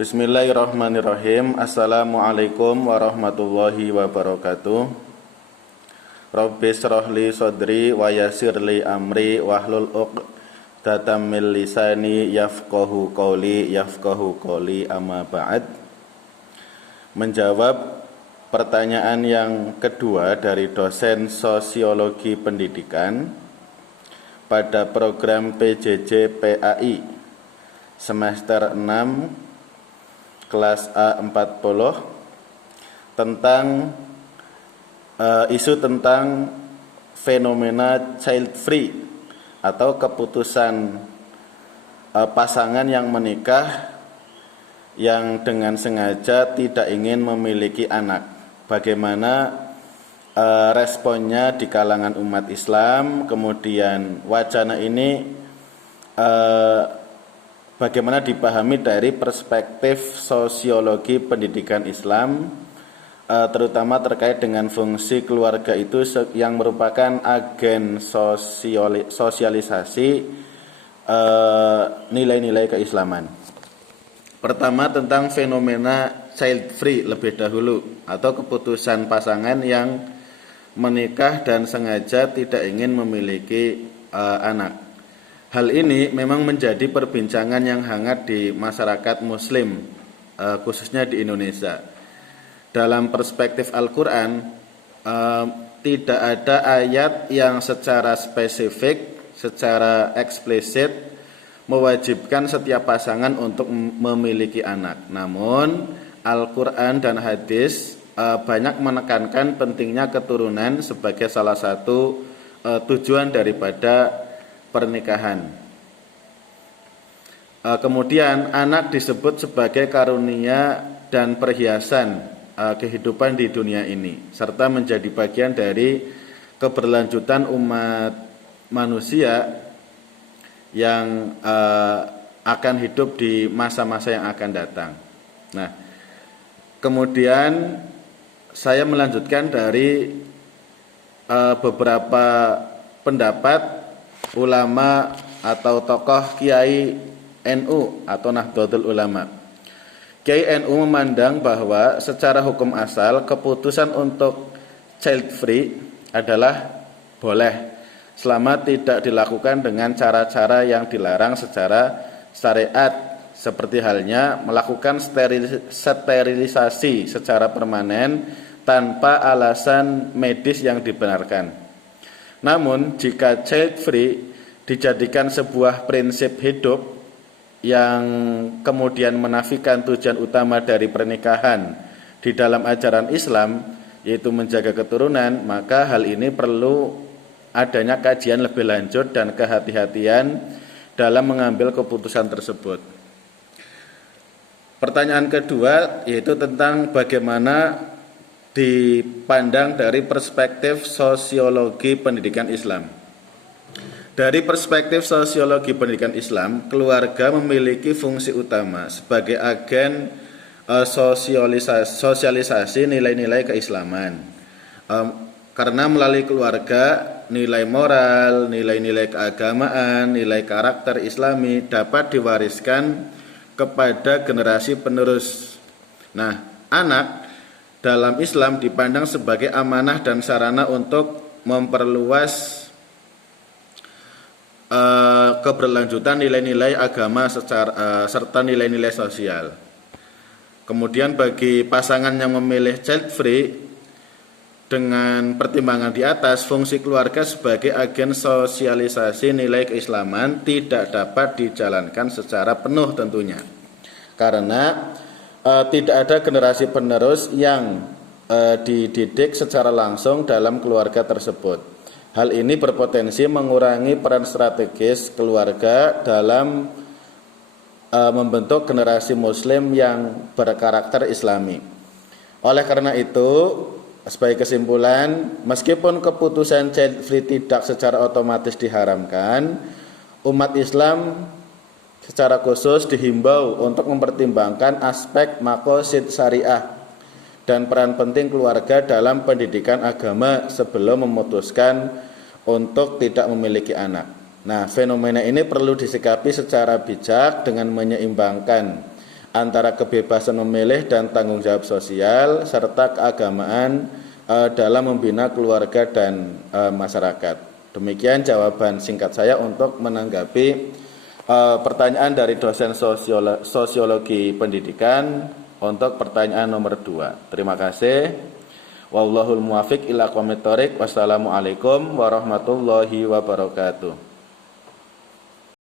Bismillahirrahmanirrahim. Assalamualaikum warahmatullahi wabarakatuh. Rabbi shrah li sadri wa yassir li amri wahlul 'uqdatam min lisani yafqahu qawli amma ba'd. Menjawab pertanyaan yang kedua dari dosen sosiologi pendidikan pada program PJJ PAI semester 6 kelas A40 tentang isu tentang fenomena child free atau keputusan pasangan yang menikah yang dengan sengaja tidak ingin memiliki anak. Bagaimana responnya di kalangan umat Islam, kemudian wacana ini bagaimana dipahami dari perspektif sosiologi pendidikan Islam, terutama terkait dengan fungsi keluarga itu yang merupakan agen sosialisasi nilai-nilai keislaman. Pertama, tentang fenomena child free lebih dahulu, atau keputusan pasangan yang menikah dan sengaja tidak ingin memiliki anak. Hal ini memang menjadi perbincangan yang hangat di masyarakat Muslim, khususnya di Indonesia. Dalam perspektif Al-Quran, tidak ada ayat yang secara spesifik, secara eksplisit mewajibkan setiap pasangan untuk memiliki anak. Namun, Al-Quran dan hadis banyak menekankan pentingnya keturunan sebagai salah satu tujuan daripada pernikahan. Kemudian anak disebut sebagai karunia dan perhiasan kehidupan di dunia ini, serta menjadi bagian dari keberlanjutan umat manusia yang akan hidup di masa-masa yang akan datang. Nah, kemudian saya melanjutkan dari beberapa pendapat ulama atau tokoh Kiai NU atau Nahdlatul Ulama. Kiai NU memandang bahwa secara hukum asal keputusan untuk child free adalah boleh selama tidak dilakukan dengan cara-cara yang dilarang secara syariat, seperti halnya melakukan sterilisasi secara permanen tanpa alasan medis yang dibenarkan. Namun, jika child free dijadikan sebuah prinsip hidup yang kemudian menafikan tujuan utama dari pernikahan di dalam ajaran Islam, yaitu menjaga keturunan, maka hal ini perlu adanya kajian lebih lanjut dan kehati-hatian dalam mengambil keputusan tersebut. Pertanyaan kedua yaitu tentang bagaimana dipandang dari perspektif sosiologi pendidikan Islam. Dari perspektif sosiologi pendidikan Islam, keluarga memiliki fungsi utama sebagai agen sosialisasi nilai-nilai keislaman. Karena melalui keluarga, nilai moral, nilai-nilai keagamaan, nilai karakter Islami dapat diwariskan kepada generasi penerus. Nah, anak dalam Islam dipandang sebagai amanah dan sarana untuk memperluas keberlanjutan nilai-nilai agama serta nilai-nilai sosial. Kemudian bagi pasangan yang memilih child free, dengan pertimbangan di atas, fungsi keluarga sebagai agen sosialisasi nilai keislaman tidak dapat dijalankan secara penuh tentunya, karena tidak ada generasi penerus yang dididik secara langsung dalam keluarga tersebut. Hal ini berpotensi mengurangi peran strategis keluarga dalam membentuk generasi muslim yang berkarakter Islami. Oleh karena itu, sebagai kesimpulan, meskipun keputusan child free tidak secara otomatis diharamkan, umat Islam secara khusus dihimbau untuk mempertimbangkan aspek maqasid syariah dan peran penting keluarga dalam pendidikan agama sebelum memutuskan untuk tidak memiliki anak. Nah, fenomena ini perlu disikapi secara bijak dengan menyeimbangkan antara kebebasan memilih dan tanggung jawab sosial serta keagamaan dalam membina keluarga dan masyarakat. Demikian jawaban singkat saya untuk menanggapi pertanyaan dari dosen sosiologi pendidikan untuk pertanyaan nomor 2. Terima kasih. Wallahul muwafiq ila aqwamit thoriq. Wassalamualaikum warahmatullahi wabarakatuh.